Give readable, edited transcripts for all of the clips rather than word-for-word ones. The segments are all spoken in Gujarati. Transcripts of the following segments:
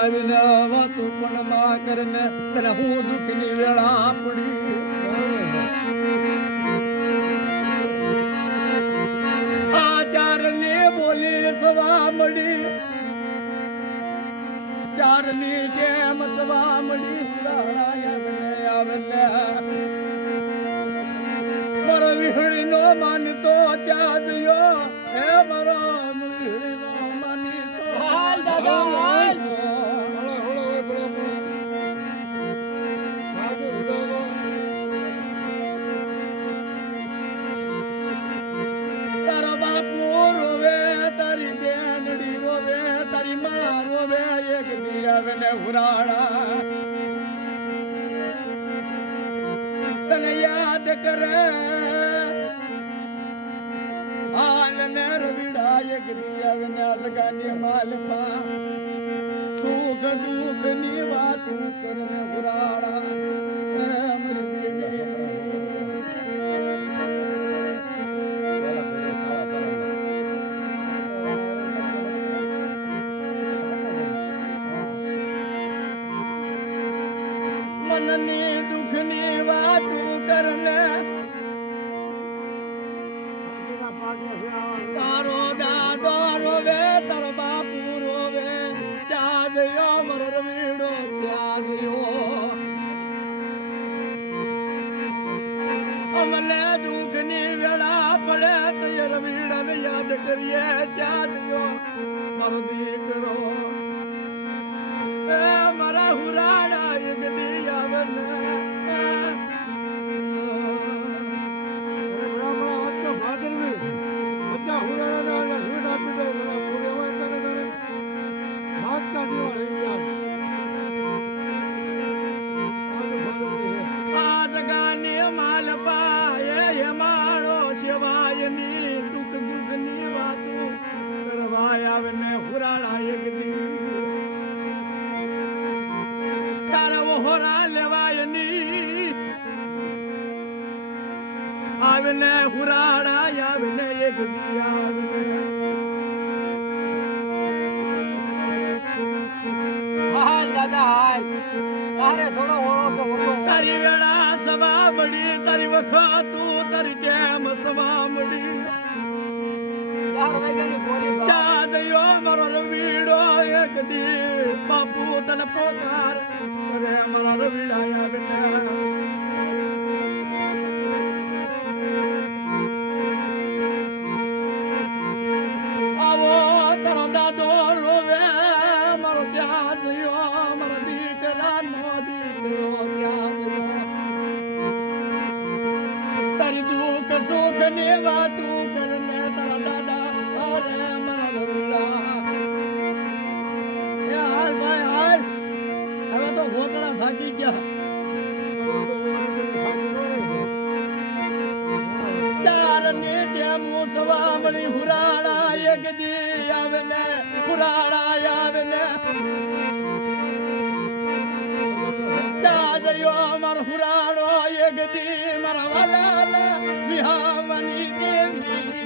આવીને વાતું પણ માં કરીને તને હું દુઃખની વેળા પડી આચારની બોલી સવા મળી ચારની કેમ સવા મળી ઉડાડા આવીને મારો વિહળી નો માનતો ચાદયો હે મારો વિહળી નો માનતો હાલ દાદા હાલ તારા બાપુ રોવે તારી બેનડી રોવે તારી માં રોવે એક દી આવે ને ઉરાડા તને યાદ કરે ને રવિડા એક દી આવે ને અલગાની માલમાં સુખ દુઃખ ની વાતું કરને ઉરાડા મનની દુઃખની વાતું કરને તારો દાદો રોવે તારો બાપુ રોવે ચાદયો મર રવીડો ચાદયો અમને દુઃખની વેળા પડે તો રવીડાને યાદ કરીએ ચાદયો મારો દીકરો મારા હુરાડા એક દી આવે ને આવને હુરાડા આવને એક દી આવને હાલ દાદા હાલ તારે થોડો ઓળો તારી વેળા સવા મળી તારી વખત તું તારી ટેમ સવા મળી 4 વાગ્યાની બોલી ચાદયો મારો રવીડો એક દી બાપુ તને પોકાર અરે મારા રવીડા આવને સુખની વાતું કરને તારા દાદા અરે મારા રવિડા હાલ ભાઈ હાલ હવે તો ભોતળા થાકી ગયા ચારની ટેમ સવા મળી હુરાડા એક દી આવે ને હુરાડા આવે ને ચાજયો મારો હુરાડો એક દી મારા વાલા વિહામની દેવી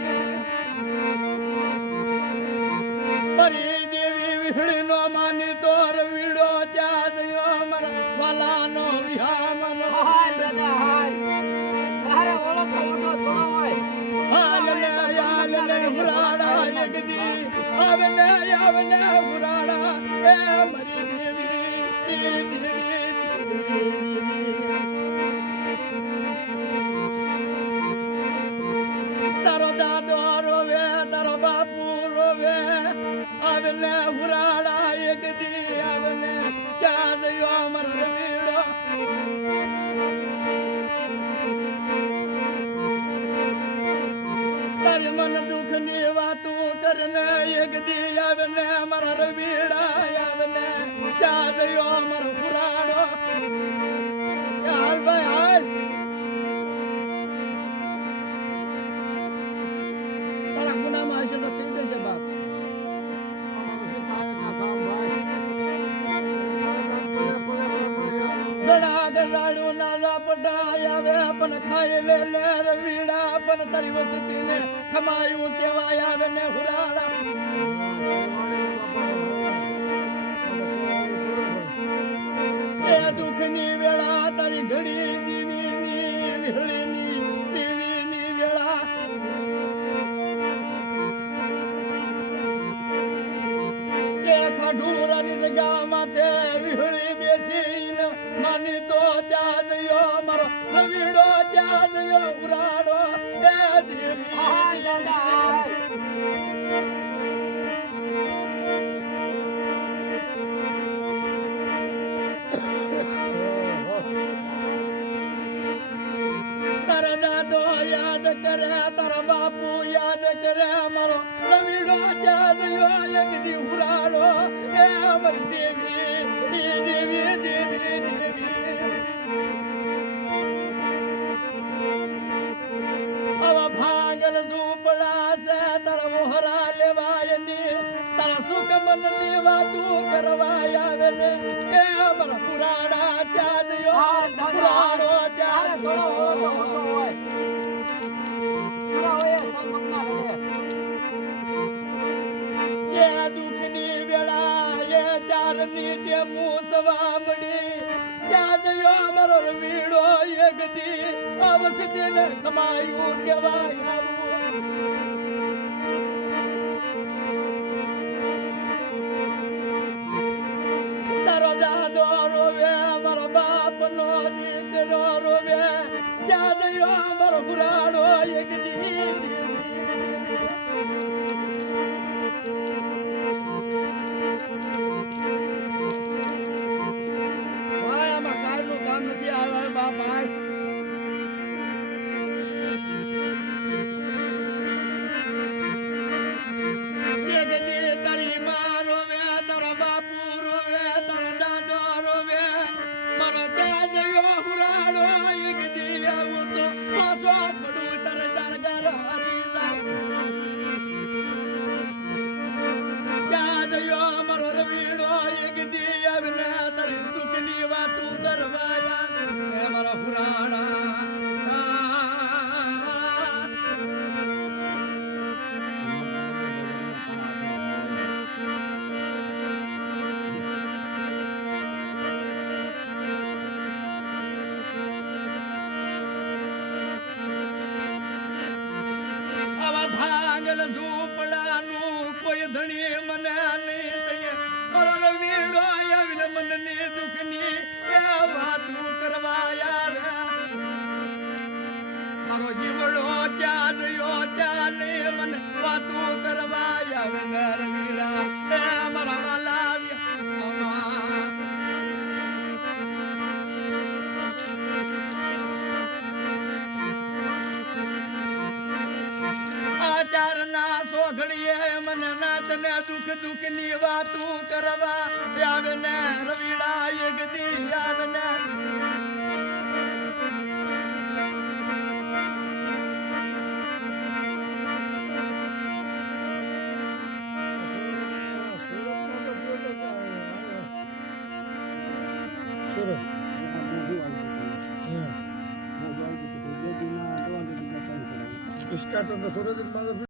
પરી દેવી વિહળી નો માની તો રવીડો ચાજયો મારા વાલાનો વિહામનો હાલ દાદા હાલ તારે ઓળો તો ઉઠો થોડો હોય હાલ ને હુરાડા એક દી આવે ને હુરાડા એ મરી દેવી તારો દાદો રોવે તારો બાપુ રોવે આવને હુરાડા એક દી આવને ચાદયો મર રવીડો તારી મન દુઃખની વાતું કરને એક દી આવને મારા રવીડા આવને ચાદયો મર હુરાડો હાલ ભાઈ હાલ તારા ગુનામાં હશે તો કહી દેશે બાપ ગળા ગજાડું ના પટાય આવે પણ ખાઈ લે રવીડા પણ તારી વસતીને ખમાયું કેવાય આવે ને હુરાડા વિહળીની દેવીની વેળા કે ખાઢુરાની જગા માથે વિહળી બેઠી માની તો ચાજયો મારો રવીડો ચાજયો ઉરાડો એ દેવી તારા દાદો યાદ કરે તારા બાપુ યાદ કરે મારો રવીડો ચાજયો એક દી ઉરાડો એ અમર દેવી દેવી દેવી દેવી આવા ભાગલ ઝૂંપડા છે તારા મોહરા લેવાયની તારા સુખ મનની વાતું કરવાય આવે ને એ અમર પુરાડા ચાજયો પુરાડો ચાજયો એ દુઃખની વેળા એ ચારની ટેમુ સવામડી ચાજયો અમારો રવીડો એક દી અવસતીને કમાયું કેવાય તારો દાદો રોવે અમારો બાપનો દીકરો રોવે ચાજયો અમારો પુરાડો એક દી તારી માં રોવે તારા બાપુ રોવે તારા દાદો રોવે મારો ચાજયો પુરાડો એક દી આવું તો પાછો પડું તારે ચારગાર હરીદા ચાજયો મારો રવીડો એક દી આવીને તારી દુઃખની વાતું કરવા મારા પુરાણા ભાગલ ઝૂંપડાનું કોઈ ધણી મને નહીં તઈએ મારો રવીડો આવીને મનની દુઃખની એ વાતું કરવા આવે મારો જીવડો ચાજયો ચાલે મને વાતું કરવા આવે રવીડા એ મારા વાલા ચારના સોઘડીએ મને નાતને દુઃખ દુઃખની વાતું કરવા આવે ને રવીડા એક દી આવે ને સ્ટાર્ટર સુરત